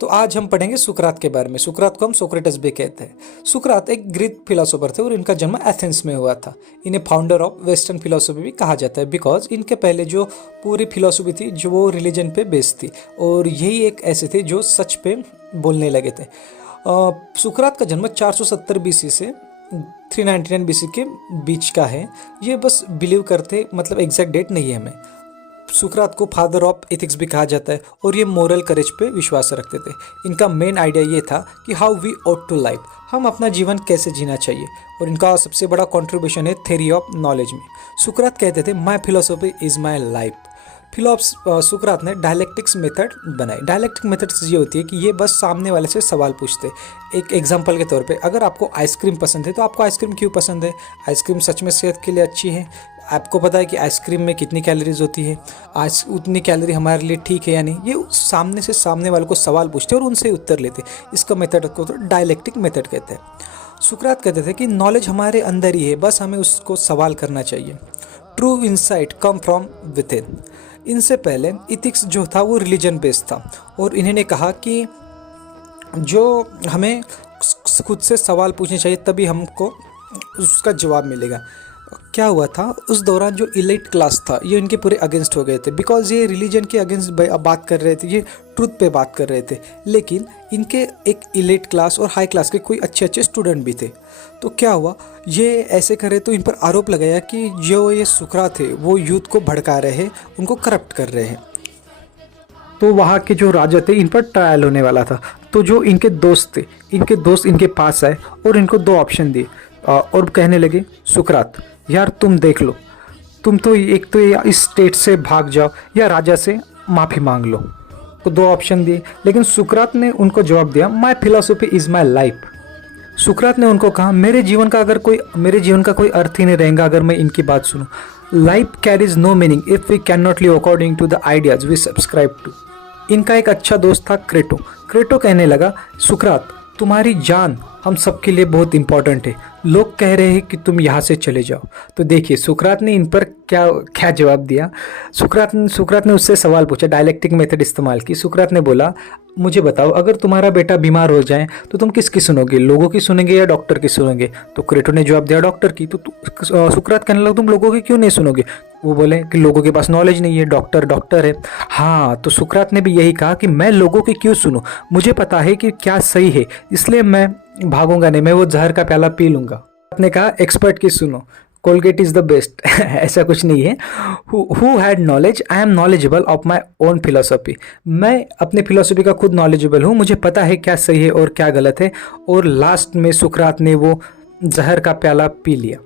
तो आज हम पढ़ेंगे सुकरात के बारे में। सुकरात को हम सोक्रेटिस भी कहते हैं। सुकरात एक ग्रीक फिलोसोफर थे और इनका जन्म एथेंस में हुआ था। इन्हें फाउंडर ऑफ वेस्टर्न फिलोसफी भी कहा जाता है बिकॉज इनके पहले जो पूरी फिलोसफी थी जो वो रिलीजन पे बेस्ड थी और यही एक ऐसे थे जो सच पे बोलने लगे थे। सुकरात का जन्म 470 बीसी से 399 बीसी के बीच का है। ये बस बिलीव करते, मतलब एग्जैक्ट डेट नहीं है हमें। सुकरात को फादर ऑफ एथिक्स भी कहा जाता है और ये मोरल करेज पे विश्वास रखते थे। इनका मेन आइडिया ये था कि how we ought to life, हम अपना जीवन कैसे जीना चाहिए, और इनका सबसे बड़ा कंट्रीब्यूशन है थ्योरी ऑफ नॉलेज में। सुकरात कहते थे my philosophy is my life. सुकरात ने डायलेक्टिक्स मेथड बनाई। डायलेक्टिक मेथड्स ये होती है कि ये बस सामने वाले से सवाल पूछते। एक एग्जांपल के तौर पे, अगर आपको आइसक्रीम पसंद है तो आपको आइसक्रीम क्यों पसंद है? आइसक्रीम सच में सेहत के लिए अच्छी है? आपको पता है कि आइसक्रीम में कितनी कैलोरीज होती है? आज उतनी कैलोरी हमारे लिए ठीक है या नहीं? ये सामने से सामने वाले को सवाल पूछते और उनसे उत्तर लेते। इसका मेथड को तो डायलेक्टिक मेथड कहते हैं। सुकरात कहते थे कि नॉलेज हमारे अंदर ही है, बस हमें उसको सवाल करना चाहिए। True insight come from with in. इनसे पहले इथिक्स जो था वो रिलीजन बेस्ड था और इन्होंने कहा कि जो हमें खुद से सवाल पूछने चाहिए तभी हमको उसका जवाब मिलेगा। क्या हुआ था उस दौरान, जो इलीट क्लास था ये इनके पूरे अगेंस्ट हो गए थे बिकॉज ये रिलीजन के अगेंस्ट बात कर रहे थे, ये ट्रुथ पे बात कर रहे थे। लेकिन इनके एक इलीट क्लास और हाई क्लास के कोई अच्छे अच्छे स्टूडेंट भी थे। तो क्या हुआ, ये ऐसे करे तो इन पर आरोप लगाया कि जो ये सुकरात थे वो यूथ को भड़का रहे हैं, उनको करप्ट कर रहे हैं। तो वहाँ के जो राजा थे इन पर ट्रायल होने वाला था। तो जो इनके दोस्त थे, इनके दोस्त इनके पास आए और इनको दो ऑप्शन दिए और कहने लगे सुकरात यार तुम देख लो, तुम तो एक तो इस स्टेट से भाग जाओ या राजा से माफ़ी मांग लो। तो दो ऑप्शन दिए, लेकिन सुकरात ने उनको जवाब दिया my philosophy is my life. सुकरात ने उनको कहा मेरे जीवन का कोई अर्थ ही नहीं रहेगा अगर मैं इनकी बात सुनूं। Life carries no meaning if we can not live according to the ideas we subscribe to. इनका एक अच्छा दोस्त था क्रेटो। क्रेटो कहने लगा सुकरात तुम्हारी जान हम सबके लिए बहुत इंपॉर्टेंट है, लोग कह रहे हैं कि तुम यहाँ से चले जाओ। तो देखिए सुकरात ने इन पर क्या क्या जवाब दिया। सुकरात ने उससे सवाल पूछा, डायलेक्टिक मेथड इस्तेमाल की। सुकरात ने बोला मुझे बताओ अगर तुम्हारा बेटा बीमार हो जाए तो तुम किसकी सुनोगे, लोगों की सुनेंगे या डॉक्टर की सुनोगे? तो क्रेटो ने जवाब दिया डॉक्टर की। तो सुकरात कहने लगा तुम लोगों की क्यों नहीं सुनोगे? वो बोले कि लोगों के पास नॉलेज नहीं है, डॉक्टर है। हाँ, तो सुकरात ने भी यही कहा कि मैं लोगों की क्यों सुनूं, मुझे पता है कि क्या सही है, इसलिए मैं भागूंगा नहीं, मैं वो जहर का प्याला पी लूंगा। आपने कहा एक्सपर्ट की सुनो, कोलगेट इज द बेस्ट। ऐसा कुछ नहीं है। Who had knowledge, I am knowledgeable of my own philosophy. मैं अपने फिलोसफी का खुद नॉलेजेबल हूँ, मुझे पता है क्या सही है और क्या गलत है। और लास्ट में सुकरात ने वो जहर का प्याला पी लिया।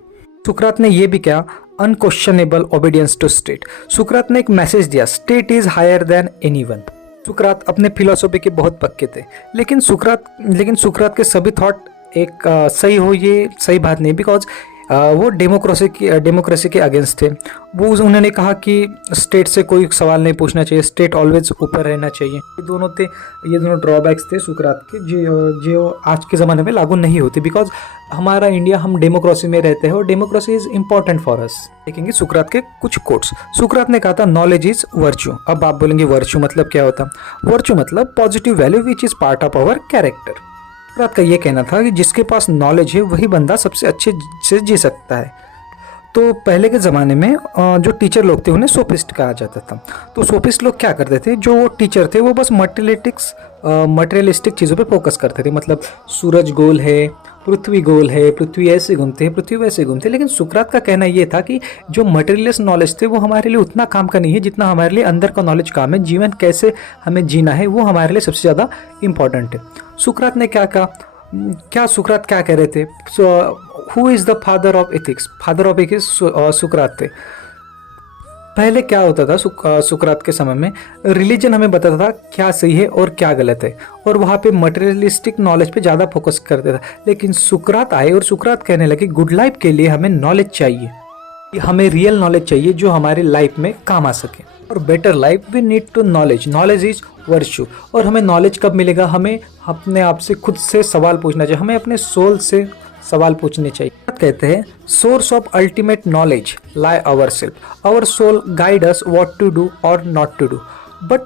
सुकरात ने यह भी कहा अनक्वेश्चनेबल ओबीडियंस टू स्टेट। सुकरात ने एक मैसेज दिया state is higher than anyone. सुकरात अपने फिलोसफी के बहुत पक्के थे, लेकिन सुकरात के सभी थॉट एक सही हो ये सही बात नहीं, बिकॉज वो डेमोक्रेसी के अगेंस्ट थे। उन्होंने कहा कि स्टेट से कोई सवाल नहीं पूछना चाहिए, स्टेट ऑलवेज ऊपर रहना चाहिए। ये दोनों ड्रॉबैक्स थे सुकरात के जो आज के ज़माने में लागू नहीं होते, बिकॉज हमारा इंडिया, हम डेमोक्रेसी में रहते हैं और democracy is important for us. देखेंगे सुकरात के कुछ कोट्स। सुकरात ने कहा था नॉलेज इज वर्च्यू। अब आप बोलेंगे वर्च्यू मतलब क्या होता? वर्च्यू मतलब positive value which is part of our character. सुकरात का ये कहना था कि जिसके पास नॉलेज है वही बंदा सबसे अच्छे से जी सकता है। तो पहले के ज़माने में जो टीचर लोग थे उन्हें सोफिस्ट कहा जाता था। तो सोफिस्ट लोग क्या करते थे, जो वो टीचर थे वो बस मटेरियलिस्टिक चीज़ों पे फोकस करते थे। मतलब सूरज गोल है, पृथ्वी गोल है, पृथ्वी ऐसे घूमते हैं, पृथ्वी वैसे घूमते हैं। लेकिन सुकरात का कहना ये था कि जो मटेरियलिस्ट नॉलेज थे वो हमारे लिए उतना काम का नहीं है जितना हमारे लिए अंदर का नॉलेज काम है। जीवन कैसे हमें जीना है वो हमारे लिए सबसे ज़्यादा इम्पॉर्टेंट है। सुकरात ने क्या कहा, सुकरात क्या कह रहे थे? Who is the father of ethics? Father of ethics सुकरात थे। पहले क्या होता था सुकरात के समय में, रिलीजन हमें बताता था क्या सही है और क्या गलत है, और वहाँ पे मटेरियलिस्टिक नॉलेज पे ज़्यादा फोकस करते था। लेकिन सुकरात आए और सुकरात कहने लगे गुड लाइफ के लिए हमें नॉलेज चाहिए, हमें रियल नॉलेज चाहिए जो हमारी लाइफ में काम आ सके। और better life we need to knowledge is virtue. और हमें नॉलेज कब मिलेगा? हमें अपने आप से खुद से सवाल पूछना चाहिए, हमें अपने सोल से सवाल पूछने चाहिए। कहते हैं source of ultimate knowledge lie our self, our soul guide us what to do और नॉट टू डू, बट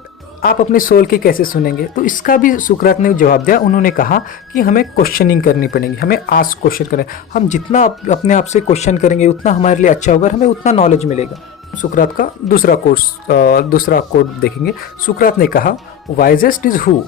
आप अपने सोल की कैसे सुनेंगे? तो इसका भी सुकरात ने जवाब दिया। उन्होंने कहा कि हमें क्वेश्चनिंग करनी पड़ेगी, हमें आस्क क्वेश्चन करें। हम जितना अपने आप से क्वेश्चन करेंगे उतना हमारे लिए अच्छा होगा, हमें उतना नॉलेज मिलेगा। सुकरात का दूसरा कोट देखेंगे। सुकरात ने कहा, wisest is who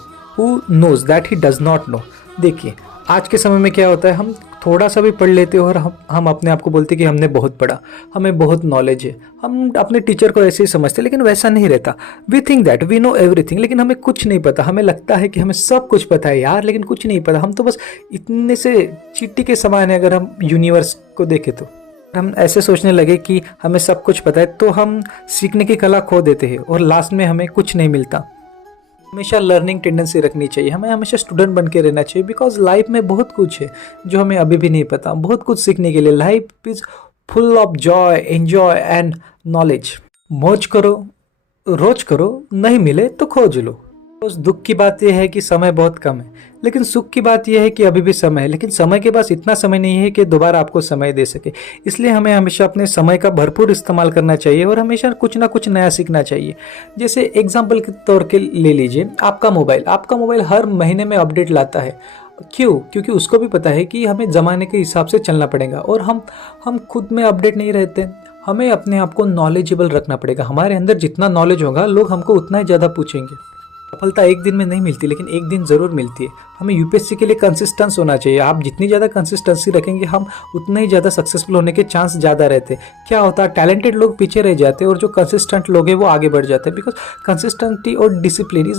knows that he does not know. देखिए, आज के समय में क्या होता है, हम थोड़ा सा भी पढ़ लेते हो और हम अपने आप को बोलते हैं कि हमने बहुत पढ़ा, हमें बहुत नॉलेज है, हम अपने टीचर को ऐसे ही समझते हैं, लेकिन वैसा नहीं रहता। We think that we know everything, लेकिन हमें कुछ नहीं पता। हमें लगता है कि हमें सब कुछ पता है यार, लेकिन कुछ नहीं पता। हम तो बस इतने से चींटी के समान है। अगर हम यूनिवर्स को देखें तो हम ऐसे सोचने लगे कि हमें सब कुछ पता है, तो हम सीखने की कला खो देते हैं और लास्ट में हमें कुछ नहीं मिलता। हमेशा लर्निंग टेंडेंसी रखनी चाहिए, हमें हमेशा स्टूडेंट बन के रहना चाहिए, बिकॉज लाइफ में बहुत कुछ है जो हमें अभी भी नहीं पता, बहुत कुछ सीखने के लिए। Life is full of Joy, enjoy and knowledge. मौज करो, रोज करो, नहीं मिले तो खोज लो। उस दुख की बात यह है कि समय बहुत कम है, लेकिन सुख की बात यह है कि अभी भी समय है, लेकिन समय के पास इतना समय नहीं है कि दोबारा आपको समय दे सके। इसलिए हमें हमेशा अपने समय का भरपूर इस्तेमाल करना चाहिए और हमेशा कुछ ना कुछ नया सीखना चाहिए। जैसे एग्जाम्पल के तौर के ले लीजिए, आपका मोबाइल हर महीने में अपडेट लाता है। क्यों? क्योंकि उसको भी पता है कि हमें ज़माने के हिसाब से चलना पड़ेगा, और हम खुद में अपडेट नहीं रहते। हमें अपने आप को नॉलेजेबल रखना पड़ेगा। हमारे अंदर जितना नॉलेज होगा, लोग हमको उतना ही ज़्यादा पूछेंगे। सफलता एक दिन में नहीं मिलती, लेकिन एक दिन ज़रूर मिलती है। हमें यूपीएससी के लिए कंसिस्टेंस होना चाहिए। आप जितनी ज़्यादा कंसिस्टेंसी रखेंगे, हम उतने ही ज़्यादा सक्सेसफुल होने के चांस ज़्यादा रहते हैं। क्या होता है, टैलेंटेड लोग पीछे रह जाते हैं और जो कंसिस्टेंट लोग हैं वो आगे बढ़ जाते हैं, बिकॉज कंसिस्टेंटी और discipline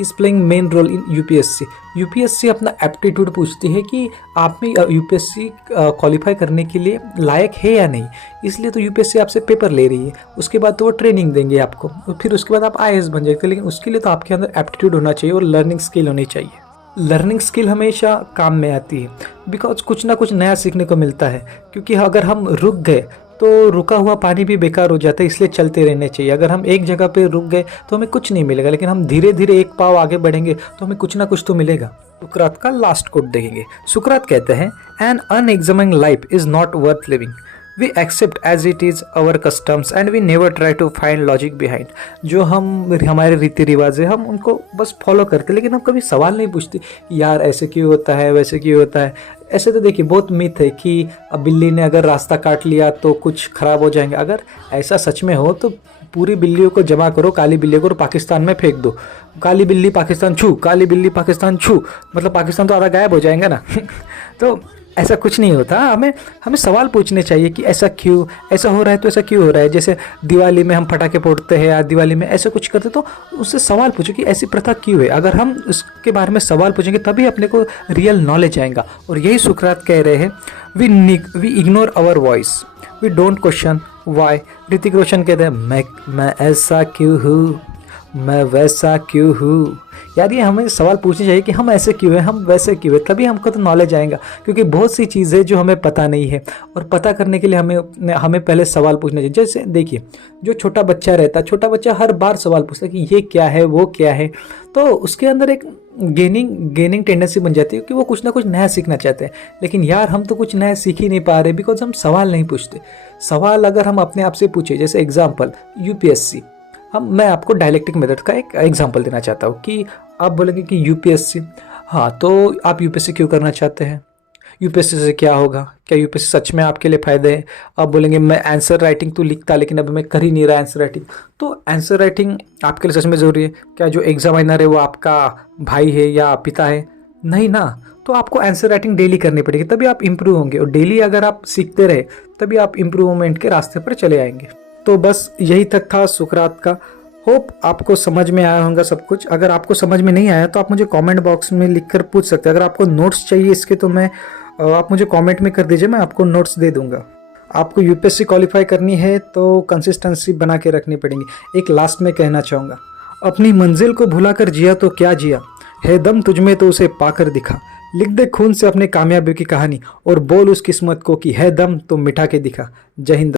is playing main role in UPSC. UPSC अपना एप्टीट्यूड पूछती है कि आप में यूपीएससी क्वालिफाई करने के लिए लायक है या नहीं। इसलिए तो यूपीएससी आपसे पेपर ले रही है, उसके बाद तो वो ट्रेनिंग देंगे आपको, और फिर उसके बाद आप आईएएस बन जाएंगे। लेकिन उसके लिए तो आपके अंदर एप्टीट्यूड होना चाहिए और लर्निंग स्किल होनी चाहिए। लर्निंग स्किल हमेशा काम में आती है, बिकॉज कुछ ना कुछ नया सीखने को मिलता है। क्योंकि अगर हम रुक गए तो रुका हुआ पानी भी बेकार हो जाता है, इसलिए चलते रहने चाहिए। अगर हम एक जगह पे रुक गए तो हमें कुछ नहीं मिलेगा, लेकिन हम धीरे धीरे एक पाव आगे बढ़ेंगे तो हमें कुछ ना कुछ तो मिलेगा। सुकरात का लास्ट कोट देखेंगे। सुकरात कहते हैं, an unexamined life is not worth living. We accept as it is our customs and we never try to find logic behind. जो हमारे रीति रिवाज है, हम उनको बस फॉलो करते, लेकिन हम कभी सवाल नहीं पूछते यार ऐसे क्यों होता है, वैसे क्यों होता है। ऐसे तो देखिए, बहुत मिथ है कि अब बिल्ली ने अगर रास्ता काट लिया तो कुछ खराब हो जाएंगे। अगर ऐसा सच में हो तो पूरी बिल्लियों को जमा करो, काली बिल्लियों को, और पाकिस्तान में फेंक दो। काली बिल्ली पाकिस्तान छू, काली बिल्ली पाकिस्तान छू, मतलब पाकिस्तान तो आधा गायब हो जाएगा ना। तो ऐसा कुछ नहीं होता। हमें सवाल पूछने चाहिए कि ऐसा क्यों, ऐसा हो रहा है तो ऐसा क्यों हो रहा है। जैसे दिवाली में हम पटाखे फोड़ते हैं या दिवाली में ऐसा कुछ करते, तो उससे सवाल पूछो कि ऐसी प्रथा क्यों है। अगर हम उसके बारे में सवाल पूछेंगे तभी अपने को रियल नॉलेज आएगा। और यही सुकरात कह रहे हैं, we ignore our voice, we don't question why. Hrithik Roshan कहते हैं, मैं ऐसा क्यों हूँ, मैं वैसा क्यों हूँ। यार ये हमें सवाल पूछने चाहिए कि हम ऐसे क्यों हैं, हम वैसे क्यों हैं, तभी हमको तो नॉलेज आएगा। क्योंकि बहुत सी चीज़ें जो हमें पता नहीं है, और पता करने के लिए हमें पहले सवाल पूछना चाहिए। जैसे देखिए, जो छोटा बच्चा रहता है, छोटा बच्चा हर बार सवाल पूछता है कि ये क्या है, वो क्या है। तो उसके अंदर एक गेनिंग टेंडेंसी बन जाती है कि वो कुछ ना कुछ नया सीखना चाहते हैं। लेकिन यार हम तो कुछ नया सीख ही नहीं पा रहे, बिकॉज हम सवाल नहीं पूछते। सवाल अगर हम अपने आप से पूछे, जैसे एग्जाम्पल यूपीएससी, मैं आपको डायलेक्टिक मेथड का एक एग्जांपल देना चाहता हूँ कि आप बोलेंगे कि यूपीएससी, हाँ तो आप यूपीएससी क्यों करना चाहते हैं, यूपीएससी से क्या होगा, क्या यूपीएससी सच में आपके लिए फ़ायदे है। आप बोलेंगे मैं आंसर राइटिंग तो लिखता, लेकिन अब मैं कर ही नहीं रहा आंसर राइटिंग। तो आंसर राइटिंग आपके लिए सच में ज़रूरी है क्या? जो एग्जामिनर है वो आपका भाई है या पिता है? नहीं ना। तो आपको आंसर राइटिंग डेली करनी पड़ेगी, तभी आप इम्प्रूव होंगे। और डेली अगर आप सीखते रहे तभी आप इम्प्रूवमेंट के रास्ते पर चले आएंगे। तो बस यही तक था सुकरात का। होप आपको समझ में आया होगा सब कुछ। अगर आपको समझ में नहीं आया तो आप मुझे कमेंट बॉक्स में लिखकर पूछ सकते हैं। अगर आपको नोट्स चाहिए इसके तो आप मुझे कमेंट में कर दीजिए, मैं आपको नोट्स दे दूंगा। आपको यूपीएससी क्वालिफाई करनी है तो कंसिस्टेंसी बना के रखनी पड़ेगी। एक लास्ट में कहना चाहूँगा, अपनी मंजिल को भुलाकर जिया तो क्या जिया, है दम तुझमें तो उसे पाकर दिखा। लिख दे खून से अपने कामयाबी की कहानी और बोल उस किस्मत को कि है दम तो मिटा के दिखा। जय हिंद।